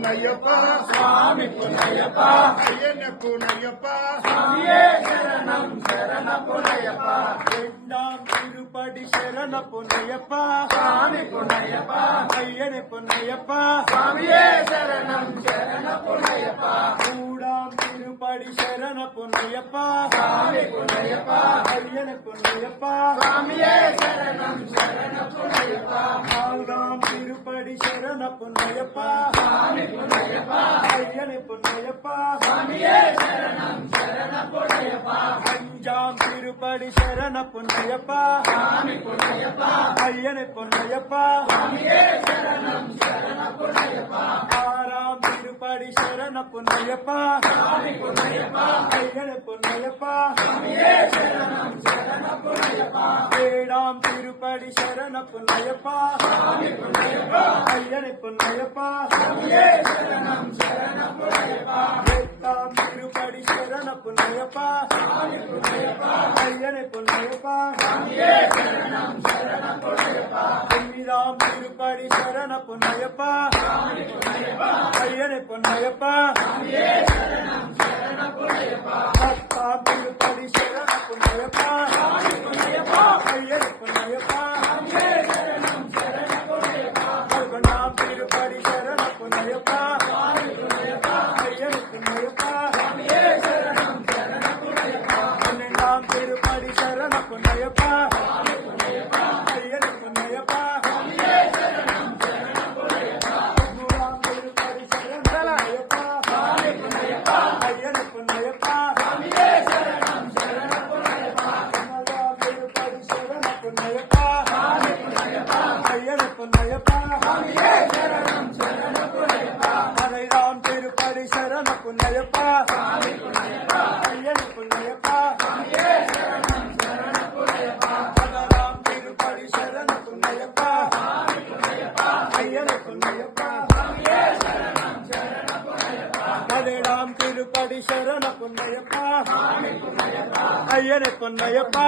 புனையப்பா சுவாமி புனையப்பா ஐயன புனையப்பா சுவாமியே சரணம் சரண புனையப்பா இரண்டாம் திருப்படி சரண புனையப்பா சுவாமி புனையப்பா ஐயனை புனையப்பா சுவாமியே சரணம் சரண புனையப்பா மூடாம் திருப்படி சரண புனையப்பா சுவாமி புனையப்பா ஐயனை புனையப்பா சுவாமியே சரணம் சரண புனையப்பா நான்காம் திருப்படி சரண புனையப்பா சுவாமி புனையப்பா ஐயனை புனையப்பா சுவாமியே சரணம் சரண புனையப்பா அஞ்சாம் திருப்படி சரண புனையப்பா சுவாமி புனையப்பா ஐயனை புனையப்பா சுவாமியே சரணம் சரண புனையப்பா ஆறாம் திருப்படி சரண புனையப்பா சுவாமி புனையப்பா ஐயனை புனையப்பா சுவாமியே சரணம் சரண புனையப்பா ஏழாம் திருப்படி சரண புனையப்பா சுவாமி புனையப்பா ஐயனை புனையப்பா சுவாமியே சரணம் சரண புனையப்பா எட்டாம் திருப்படி சரண புனையப்பா சுவாமி புனையப்பா ஐயனை புனையப்பா சுவாமியே சரணம் சரண புனையப்பா ஒன்பதாம் திருப்படி சரண புனையப்பா சுவாமி புனையப்பா ஐயனை புனையப்பா சுவாமியே சரணம் சரண புனையப்பா பத்தாம் திருப்படி சரண புனையப்பா சுவாமி புனையப்பா ஐயனை புனையப்பா சுவாமியே சரணம் சரண புனையப்பா பதினொன்றாம் திருப்படி சரண புனையப்பா சுவாமி புனையப்பா ஐயனை புனையப்பா சுவாமியே சரணம் சரண புனையப்பா பன்னெண்டாம் திருப்படி சரண புனையப்பா சுவாமி புனையப்பா ஐயனை புனையப்பா சுவாமியே சரணம் சரண புனையப்பா பதிமூன்றாம் திருப்படி சரண புனையப்பா சுவாமி புனையப்பா ஐயனை புனையப்பா சுவாமியே சரணம் சரண புனையப்பா பதினாலாம் திருப்படி சரண புனையப்பா சுவாமி புனையப்பா ஐயனை புனையப்பா சுவாமியே சரணம் சரண புனையப்பா பதினைந்தாம் திருப்படி சரண புனையப்பா சுவாமி புனையப்பா ஐயனை புனையப்பா சுவாமியே சரணம் சரண புனையப்பா பதினாறாம் திருப்படி சரண புனையப்பா சுவாமி புனையப்பா ஐயனை புனையப்பா சுவாமியே சரணம் சரண புனையப்பா பதினேழாம் திருப்படி சரண புனையப்பா சுவாமி புனையப்பா ஐயனை புனையப்பா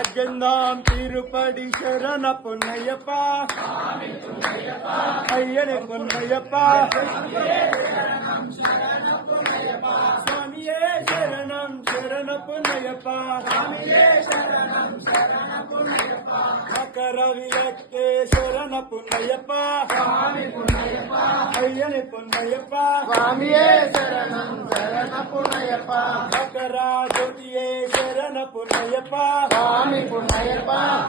அஜந்தாம் திருப்படி சரண புனையப்பா ஐயனை புனையப்பா சுவாமியே சரணம் சரண புனையப்பா சுவாமியே சரணம் சரண புனையப்பா மகர விளக்கே சரண புனையப்பா சுவாமி புனையப்பா ஐயனை புனையப்பா சுவாமியே சரணம் சரண புனையப்பா மகரா ஜோதியே சரண புனையப்பா சுவாமி புனையப்பா